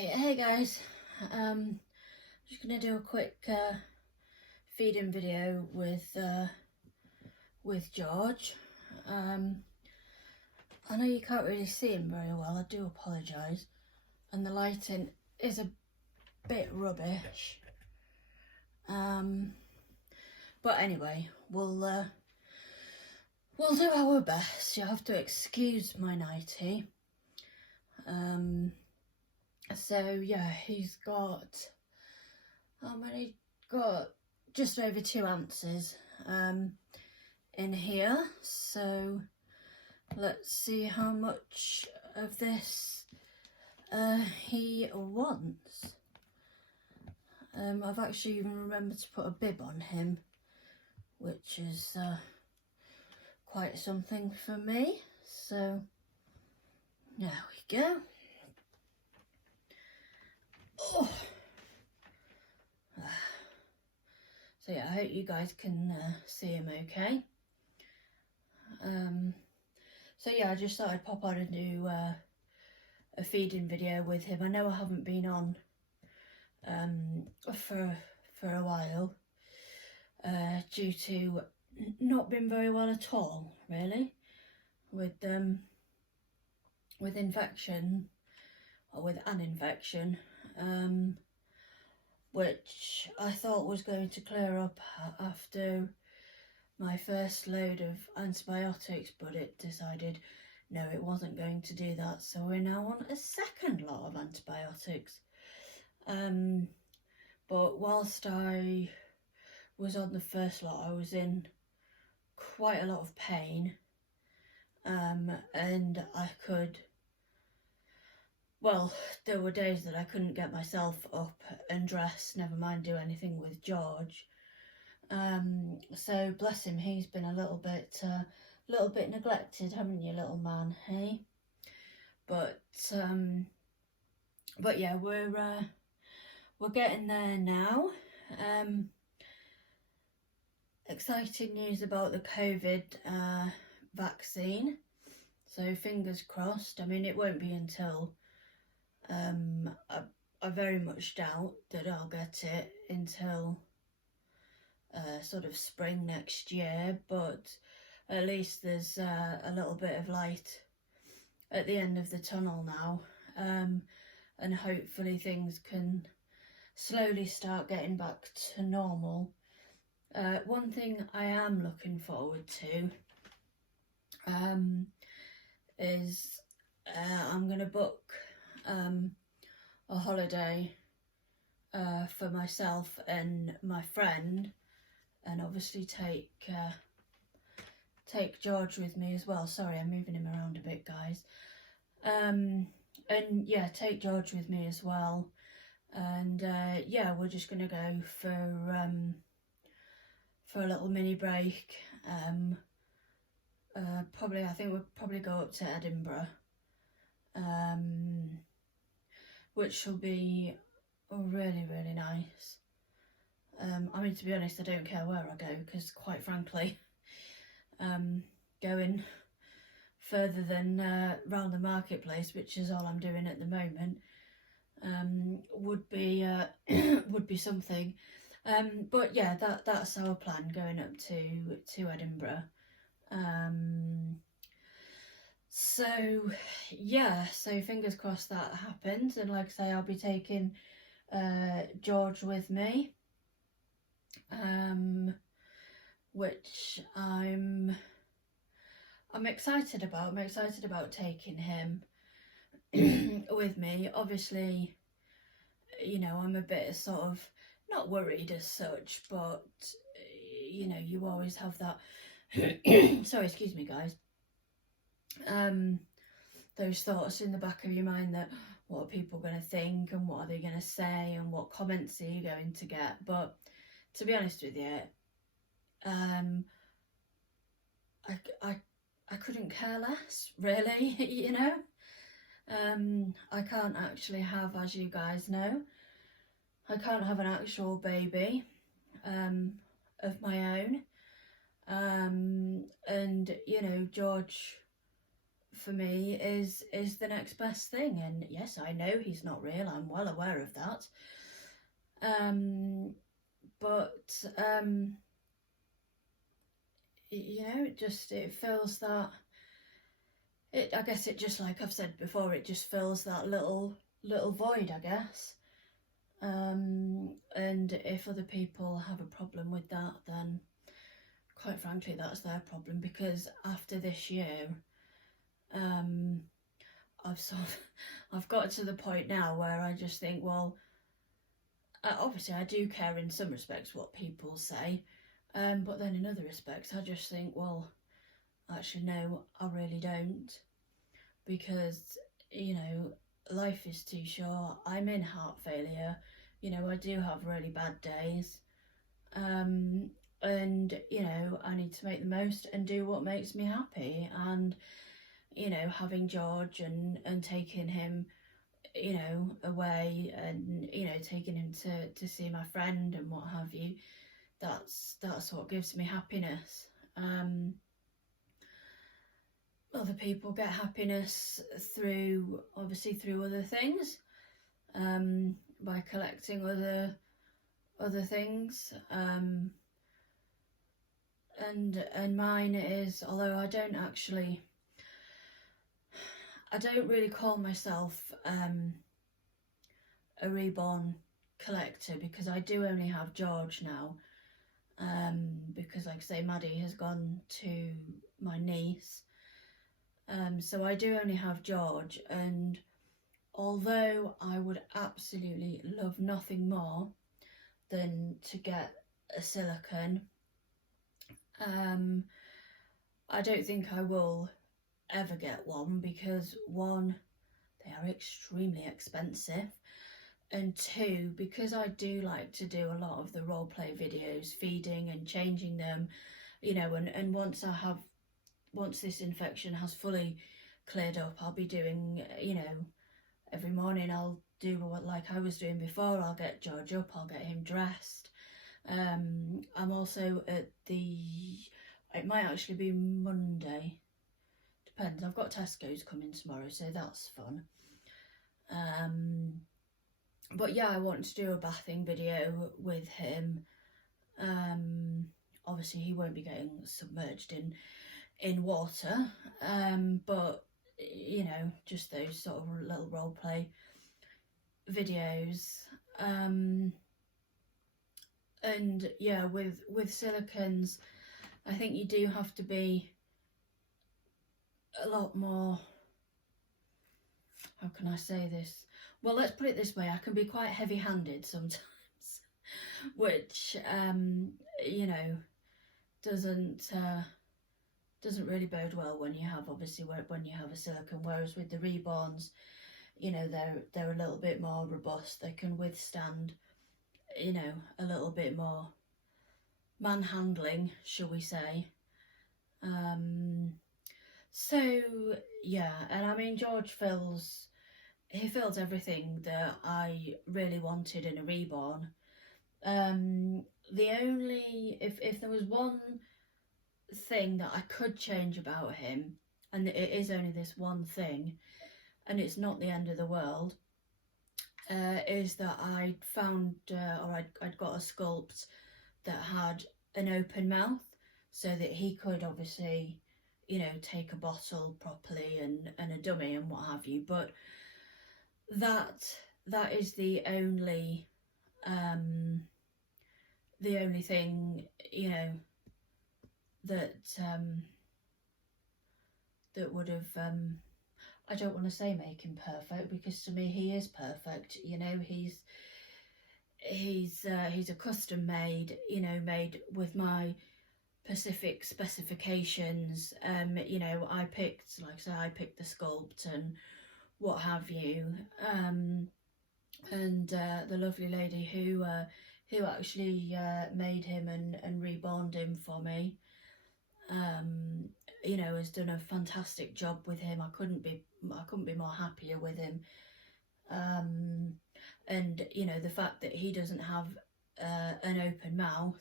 Hey guys, just gonna do a quick feeding video with George. I know you can't really see him very well, I do apologise, and the lighting is a bit rubbish. But anyway, we'll do our best. You'll have to excuse my nightie. So yeah, he's got, how many? Got just over 2 ounces in here. So let's see how much of this he wants. I've actually even remembered to put a bib on him, which is quite something for me. So there we go. Oh. So yeah, I hope you guys can see him okay. So yeah, I just thought I'd pop on and do a feeding video with him. I know I haven't been on for a while due to not being very well at all, really, with infection, or with an infection, which I thought was going to clear up after my first load of antibiotics, but it decided no, it wasn't going to do that, so we're now on a second lot of antibiotics. But whilst I was on the first lot, I was in quite a lot of pain, and I could, well, there were days that I couldn't get myself up and dress, never mind do anything with George. So bless him, he's been a little bit neglected, haven't you, little man, hey? But yeah, we're getting there now. Exciting news about the COVID vaccine, so fingers crossed. I mean, it won't be until I very much doubt that I'll get it until sort of spring next year, but at least there's a little bit of light at the end of the tunnel now, and hopefully things can slowly start getting back to normal. One thing I am looking forward to is I'm going to book a holiday for myself and my friend, and obviously take George with me as well. Sorry, I'm moving him around a bit, guys. And yeah, take George with me as well. And yeah, we're just gonna go for a little mini break. Probably, I think we'll probably go up to Edinburgh, which will be really, really nice. I mean, to be honest, I don't care where I go, because quite frankly, going further than round the marketplace, which is all I'm doing at the moment, would be something. But yeah, that's our plan, going up to Edinburgh. So yeah, so fingers crossed that happens, and like I say, I'll be taking George with me, which I'm excited about. I'm excited about taking him with me. Obviously, you know, I'm a bit sort of not worried as such, but you know, you always have that sorry, excuse me, guys. Those thoughts in the back of your mind that what are people going to think, and what are they going to say, and what comments are you going to get? But to be honest with you, I couldn't care less, really. You know, I can't actually have, as you guys know, I can't have an actual baby of my own, and you know, George for me is the next best thing. And yes, I know he's not real, I'm well aware of that. But you know, it fills that, I guess it just, like I've said before, it just fills that little void, I guess. And if other people have a problem with that, then quite frankly that's their problem, because after this year, I've got to the point now where I just think, well, obviously I do care in some respects what people say, but then in other respects I just think, well, actually no, I really don't, because, you know, life is too short. I'm in heart failure, you know, I do have really bad days, and, you know, I need to make the most and do what makes me happy. And, you know, having George and taking him, you know, away, and, you know, taking him to see my friend and what have you, that's what gives me happiness. Other people get happiness through, obviously, through other things, by collecting other things, and mine is, although I don't really call myself a reborn collector, because I do only have George now, because, like I say, Maddie has gone to my niece, so I do only have George. And although I would absolutely love nothing more than to get a silicone, I don't think I will ever get one, because one, they are extremely expensive, and two, because I do like to do a lot of the roleplay videos, feeding and changing them, you know, and once this infection has fully cleared up, I'll be doing, you know, every morning I'll do what, like I was doing before, I'll get George up, I'll get him dressed. I'm also at it might actually be Monday, depends, I've got Tesco's coming tomorrow, so that's fun. But yeah, I want to do a bathing video with him. Obviously he won't be getting submerged in water, but, you know, just those sort of little role play videos. And yeah, with silicones, I think you do have to be a lot more, how can I say this? Well, let's put it this way, I can be quite heavy-handed sometimes, which, you know, doesn't really bode well when you have, obviously, when you have a silicone. Whereas with the reborns, you know, they're a little bit more robust, they can withstand, you know, a little bit more manhandling, shall we say. So yeah, and I mean, George fills everything that I really wanted in a reborn. The only, if there was one thing that I could change about him, and it is only this one thing, and it's not the end of the world, is that I'd found, or I'd got a sculpt that had an open mouth, so that he could obviously, you know, take a bottle properly and a dummy and what have you. But that is the only thing, you know, that that would have, I don't want to say make him perfect, because to me he is perfect. You know, he's a custom made, you know, made with my specific specifications. You know, I picked, like I say, I picked the sculpt and what have you, and the lovely lady who actually made him and reborned him for me, you know, has done a fantastic job with him. I couldn't be more happier with him. And you know, the fact that he doesn't have an open mouth,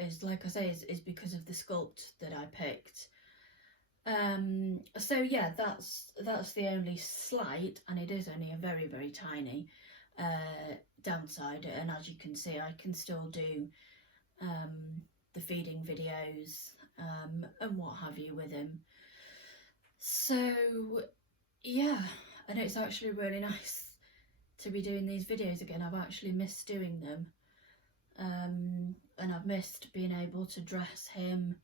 is, like I say, is because of the sculpt that I picked. So yeah, that's the only slight, and it is only a very, very tiny downside. And as you can see, I can still do the feeding videos and what have you with him. So yeah, and it's actually really nice to be doing these videos again. I've actually missed doing them, and I've missed being able to dress him,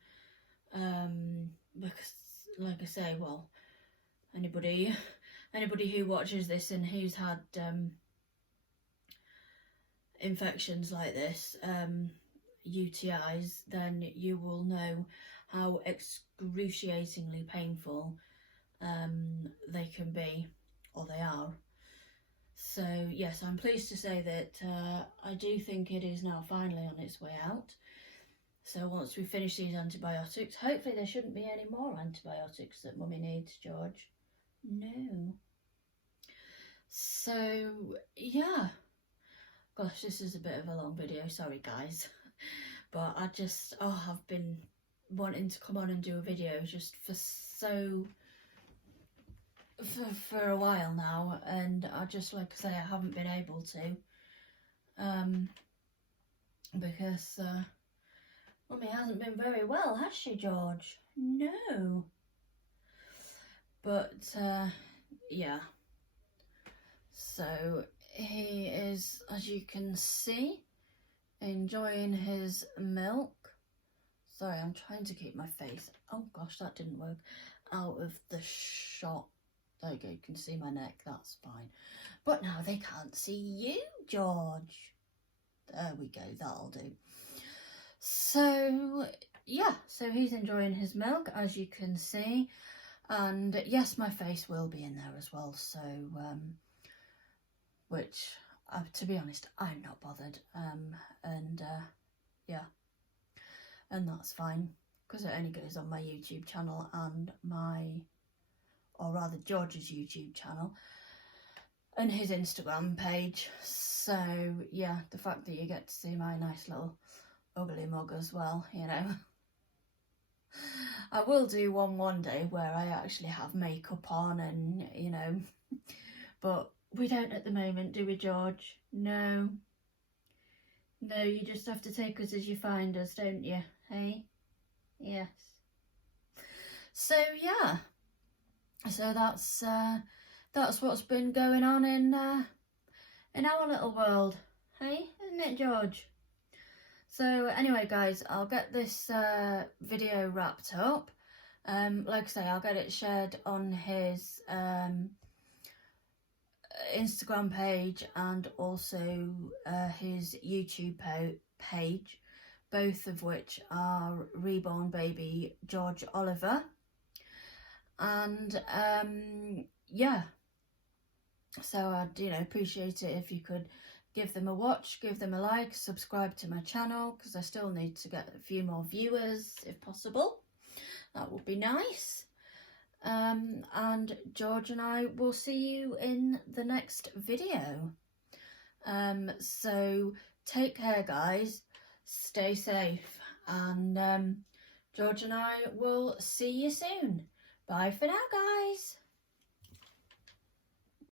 because like I say, well, anybody who watches this and who's had infections like this, UTIs, then you will know how excruciatingly painful they can be, or they are. So yes, I'm pleased to say that I do think it is now finally on its way out. So once we finish these antibiotics, hopefully there shouldn't be any more antibiotics that Mummy needs, George. No. So yeah, gosh, this is a bit of a long video, sorry guys. But I've been wanting to come on and do a video just for a while now, and I just, like I say, I haven't been able to, because Mummy hasn't been very well, has she, George? No. But yeah, so he is, as you can see, enjoying his milk. Sorry, I'm trying to keep my face, oh gosh, that didn't work, out of the shot. There you go, you can see my neck, that's fine. But now they can't see you, George. There we go, that'll do. So yeah, so he's enjoying his milk, as you can see. And yes, my face will be in there as well, so which to be honest, I'm not bothered, and yeah, and that's fine, because it only goes on my YouTube channel and or rather George's YouTube channel and his Instagram page. So yeah, the fact that you get to see my nice little ugly mug as well, you know. I will do one day where I actually have makeup on, and you know, but we don't at the moment, do we, George? No, you just have to take us as you find us, don't you? Hey, yes. So yeah, so that's what's been going on in our little world, hey, isn't it, George? So anyway guys, I'll get this video wrapped up. Like I say, I'll get it shared on his Instagram page and also his YouTube page, both of which are Reborn Baby George Oliver. And yeah, so I'd appreciate it if you could give them a watch, give them a like, subscribe to my channel, because I still need to get a few more viewers if possible. That would be nice. And George and I will see you in the next video. So take care guys, stay safe, and George and I will see you soon. Bye for now guys.